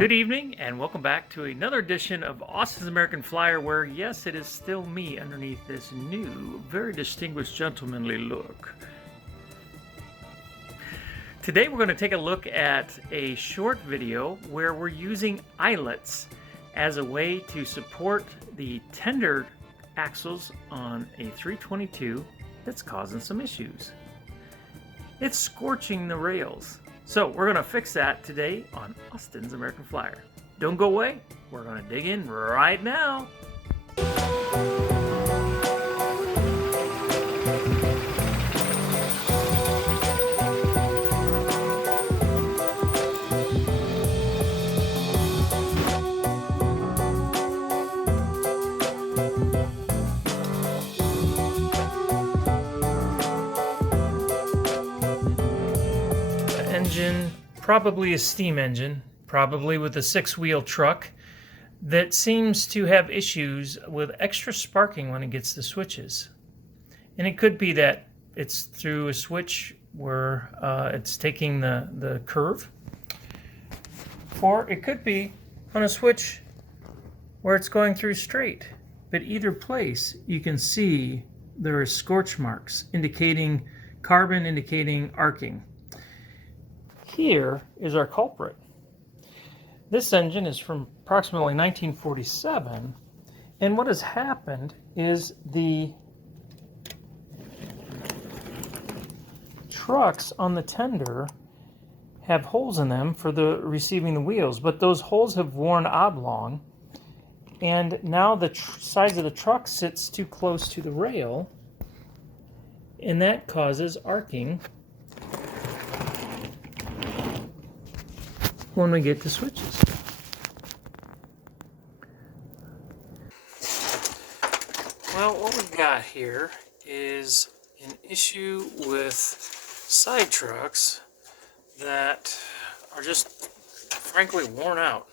Good evening and welcome back to another edition of Austin's American Flyer, where yes, it is still me underneath this new, very distinguished gentlemanly look. Today we're going to take a look at a short video where we're using eyelets as a way to support the tender axles on a 322 that's causing some issues. It's scorching the rails. So we're going to fix that today on Austin's American Flyer. Don't go away. We're going to dig in right now. Engine, probably a steam engine, probably with a 6-wheel truck that seems to have issues with extra sparking when it gets the switches. And it could be that it's through a switch where it's taking the curve, or it could be on a switch where it's going through straight. But either place, you can see there are scorch marks indicating carbon, indicating arcing. Here is our culprit. This engine is from approximately 1947, and what has happened is the trucks on the tender have holes in them for receiving the wheels, but those holes have worn oblong, and now the sides of the truck sits too close to the rail, and that causes arcing when we get to switches. Well, what we've got here is an issue with side trucks that are just frankly worn out.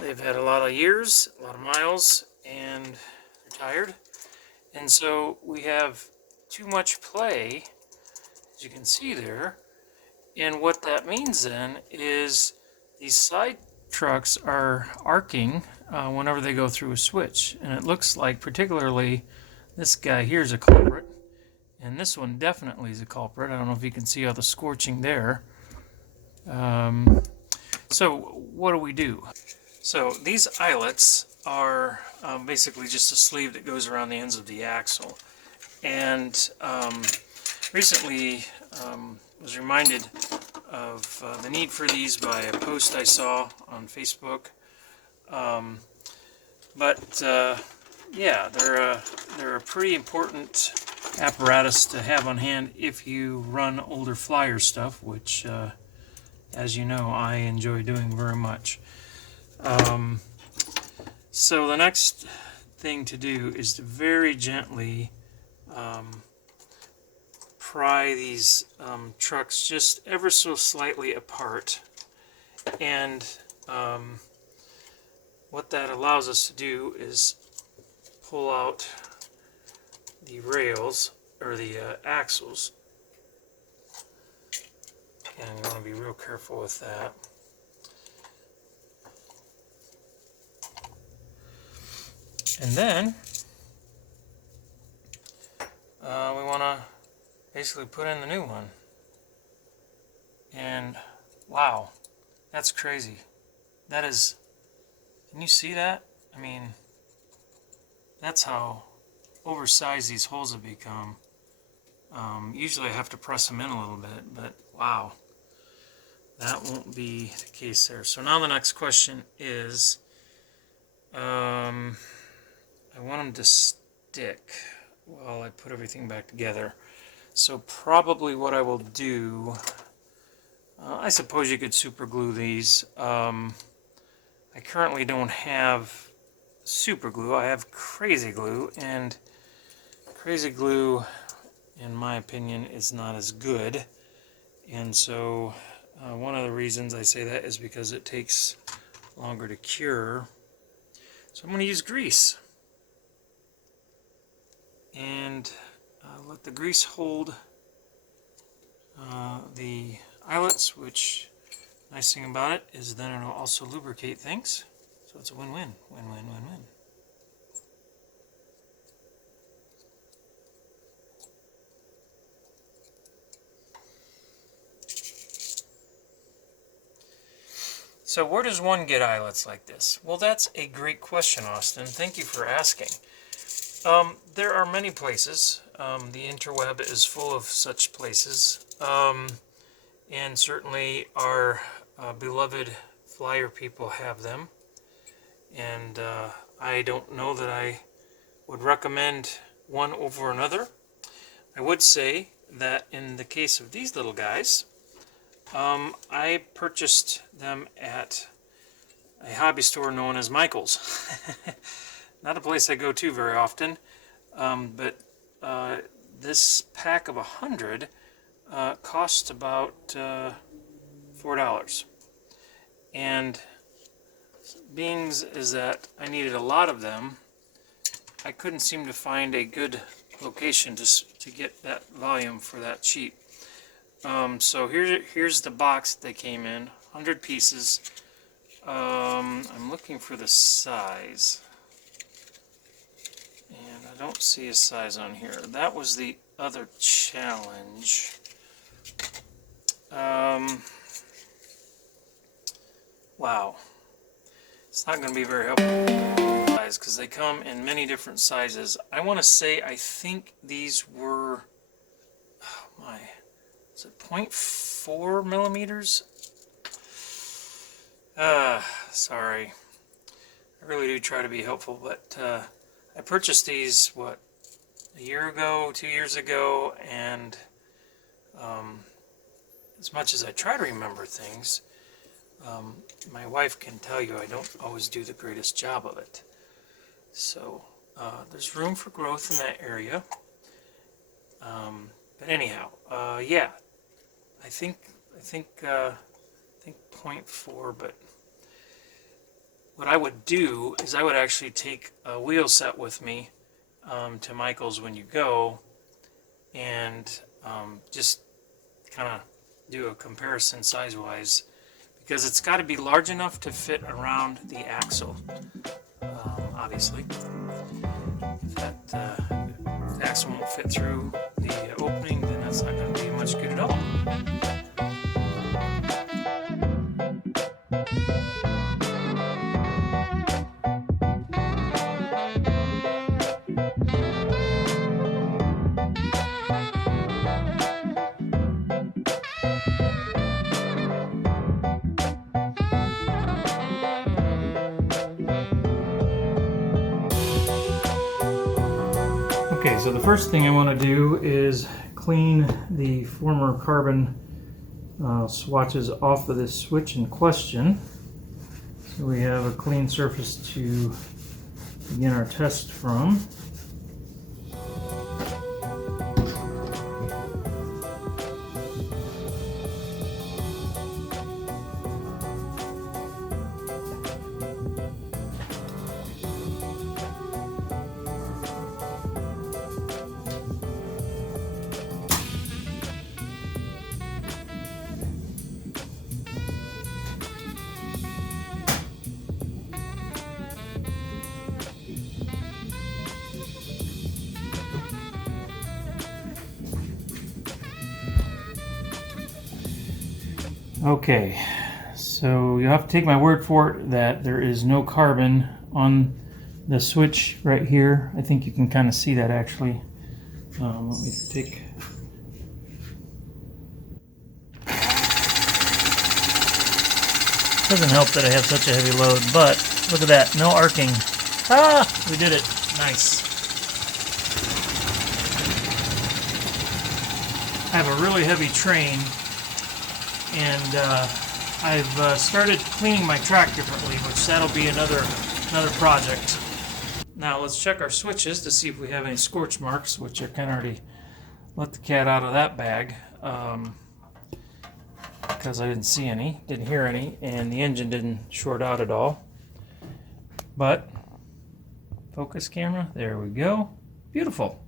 They've had a lot of years, a lot of miles, and they're tired. And so we have too much play, as you can see there. And what that means then is these side trucks are arcing whenever they go through a switch. And it looks like particularly this guy here is a culprit. And this one definitely is a culprit. I don't know if you can see all the scorching there. So what do? So these eyelets are basically just a sleeve that goes around the ends of the axle. And recently was reminded of the need for these by a post I saw on Facebook. Yeah, they're a pretty important apparatus to have on hand if you run older flyer stuff, which, as you know, I enjoy doing very much. So the next thing to do is to very gently pry these trucks just ever so slightly apart, and what that allows us to do is pull out the rails, or the axles, and you want to be real careful with that. And then we want to basically put in the new one. And wow, that's crazy. That is, can you see that? I mean, that's how oversized these holes have become. Usually I have to press them in a little bit, but wow, that won't be the case there. So now the next question is, I want them to stick while I put everything back together. So probably what I will do, I suppose you could super glue these. I currently don't have super glue. I have crazy glue, and crazy glue, in my opinion, is not as good. And so one of the reasons I say that is because it takes longer to cure. So I'm going to use grease. And let the grease hold the eyelets, which Nice thing about it is then it'll also lubricate things. So it's a win-win, win-win, win-win. So where does one get eyelets like this? Well, that's a great question, Austin. Thank you for asking. There are many places. The interweb is full of such places. And certainly our beloved flyer people have them. And I don't know that I would recommend one over another. I would say that in the case of these little guys, I purchased them at a hobby store known as Michael's. Not a place I go to very often, but this pack of 100 cost about $4. And being is that I needed a lot of them, I couldn't seem to find a good location to get that volume for that cheap. So here's the box that they came in, 100 pieces. I'm looking for the size, and I don't see a size on here. That was the other challenge. Wow, it's not going to be very helpful because they come in many different sizes. I want to say I think these were, oh my, is it 0.4 millimeters? Sorry. I really do try to be helpful, but I purchased these, what, a year ago, 2 years ago, and as much as I try to remember things, my wife can tell you I don't always do the greatest job of it. So there's room for growth in that area. But anyhow, yeah, I think 0.4, but what I would do is I would actually take a wheel set with me to Michael's when you go, and just kind of do a comparison size-wise, because it's got to be large enough to fit around the axle, obviously. If the axle won't fit through the opening, then that's not going to be much good at all. Okay, so the first thing I want to do is clean the former carbon swatches off of this switch in question. So we have a clean surface to begin our test from. Okay, so you'll have to take my word for it that there is no carbon on the switch right here. I think you can kind of see that actually. Let me take... Doesn't help that I have such a heavy load, but look at that, no arcing. Ah, we did it. Nice. I have a really heavy train, and I've started cleaning my track differently, which that'll be another project. Now let's check our switches to see if we have any scorch marks, which I kind of already let the cat out of that bag because I didn't see any, didn't hear any, and the engine didn't short out at all. But focus camera, there we go. Beautiful.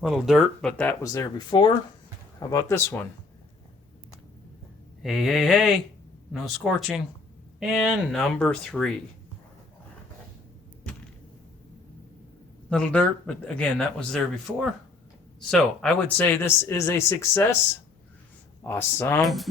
A little dirt, but that was there before. How about this one? Hey, hey, hey, no scorching. And number 3. Little dirt, but again, that was there before. So I would say this is a success. Awesome.